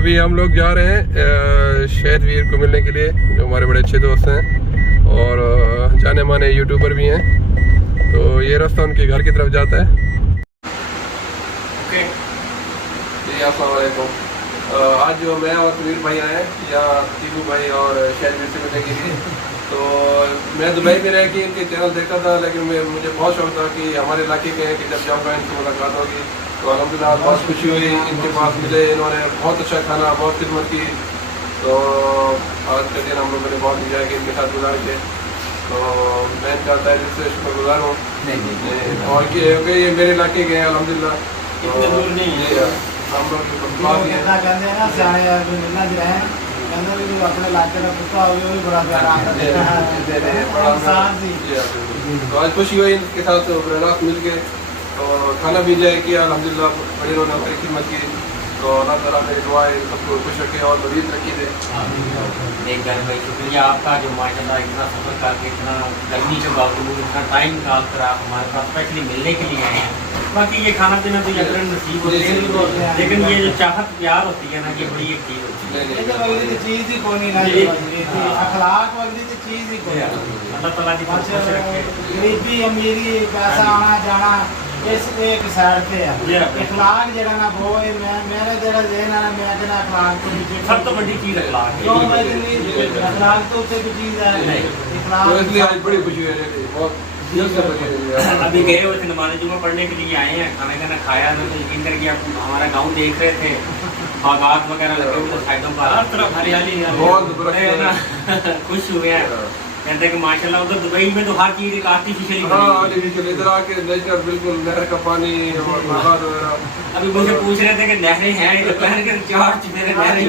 ابھی ہم لوگ جا رہے ہیں شہد ویر کو ملنے کے لیے، جو ہمارے بڑے اچھے دوست ہیں اور جانے مانے یوٹیوبر بھی ہیں. تو یہ راستہ ان کے گھر کی طرف جاتا ہے. جی السلام علیکم. آج جو میں اور سمیر بھائی آئے ہیں یا ٹیپو بھائی اور شہد ویر سے ملنے کے لیے. تو میں دبئی میں رہ کے ان کے چینل دیکھتا تھا، لیکن مجھے بہت شوق تھا کہ ہمارے علاقے کے ہیں کہ جب جاؤں گا ان سے ملاقات ہوگی. تو الحمدللہ بہت خوشی ہوئی ان کے پاس ملے. انہوں نے بہت اچھا کھانا، بہت خدمت کی. تو آج کا دن ہم لوگوں نے بہت انجوائے کیا ان کے ساتھ گزار کے. تو میں ان کا تہ دل سے شکر گزار ہوں. اور یہ میرے علاقے کے ہیں الحمدللہ. ہم لوگ اپنے علاقے کا کتا ہو بھی بڑا پیارا تو آج خوشی ہوئی ان کے ساتھ رات مل کے. تو کھانا بھی انجوائے کیا الحمدللہ. بڑی انہوں نے ہماری خدمت کی. تو اللہ تعالیٰ میری دعائیں سب کو خوش رکھے اور مزید رکھی دے. ایک گھر بھائی شکریہ آپ کا، جو ماشاء اللہ اتنا سفر کر کے اتنا گرمی کے باوجود اتنا ٹائم نکال کر آپ ہمارے پاس اسپیشلی ملنے کے لیے آئے ہیں. باقی یہ کھانا پینا تو یقیناً نصیب ہوتے ہیں، لیکن یہ جو چاہت پیار ہوتی ہے نا، یہ بڑی ایک چیز ہوتی ہے. چیز ہی کونی اخلاق والی چیز ہی کونی. اللہ تعالیٰ کی خوش رکھے. غریبی امیری پیسہ آنا جانا اس ایک سائڈ پہ ہے. اخلاق جڑا نا وہ میرا جڑا ذہن ہے میں کہنا اخلاق تو سب تو بڑی چیز اخلاق ہے. اخلاق تو اسے بھی چیز ہے. تو اس لیے آج بڑی خوشی ہے. بہت ابھی گئے ہوئے تھے نماز جمعہ پڑھنے کے لیے آئے ہیں، کھانا کھانا کھایا تو یقین کر کے ہمارا گاؤں دیکھ رہے تھے، باغات وغیرہ لگے ہوئے تھے سائڈوں پر، ہر طرف ہریالی خوش ہوئے ہیں. کہتے ہیں کہ ماشاءاللہ ادھر دبئی میں تو ہر چیز ایک آرٹیفیشیل ادھر آ کے نیچرل بالکل نہر کا پانی اور باغات وغیرہ. ابھی مجھے پوچھ رہے تھے کہ نہریں ہیں تو پہن کے چار میرے نہریں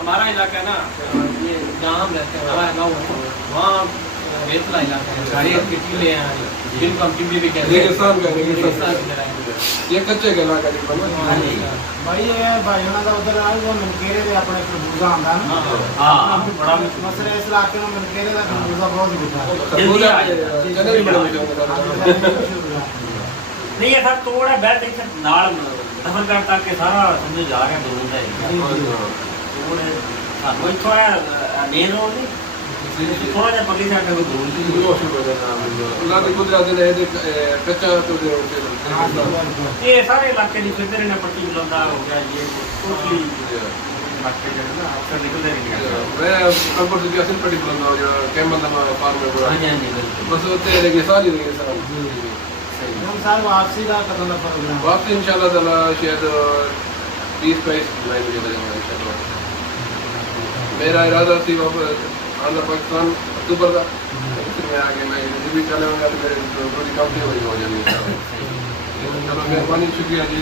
ہمارا علاقہ ہے نا، یہ جہاں ہم رہتے ہیں ہمارا گاؤں ہے وہاں ریتلا علاقہ ہے، گاڑی کے ٹیلے ہیں جن کو ہم ٹیلے بھی کہتے ہیں. یہ کچے کے علاقہ بھائی بھائیوں کا ادھر جو منکیرے دے اپنے خربوزہ آتا نا، مسئلے اس علاقے میں منکیرے کا خربوزہ بہت نہیں ہے سر تھوڑا بیٹھ نال دفن کر تک کے سارا سمجھ جا رہے ہیں دور ہے تھوڑا مین روڈ نہیں تھوڑا جہا پرلی سائڈ کو دور یہ سارے علاقے نہیں پھرتے رہنا. پٹی بلندہ ہو گیا یہ واپسی کا واپسی ان شاء اللہ تعالیٰ شاید 20-22 جولائی میں چلے جاؤں گا ان شاء اللہ. میرا ارادہ تھی آندھرا پاکستان اکتوبر کا، پھر میں آگے میں بھی چلے ہوں گا تو میری تھوڑی کمپنی وہی ہو جائے گی. چلو مہربانی، شکریہ جی.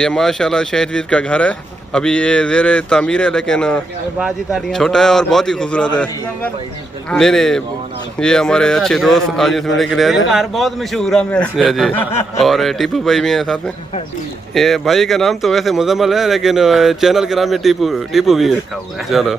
یہ ماشاء اللہ شہد ویر کا گھر ہے. ابھی یہ زیر تعمیر ہے لیکن چھوٹا ہے اور بہت ہی خوبصورت ہے. نہیں یہ ہمارے اچھے دوست آج اس ملنے کے لیے آئے تھے. بہت مشہور ہے میرا جی اور ٹیپو بھائی بھی ہیں ساتھ میں. یہ بھائی کا نام تو ویسے مزمل ہے لیکن چینل کا نام ہے ٹیپو بھی ہے. چلو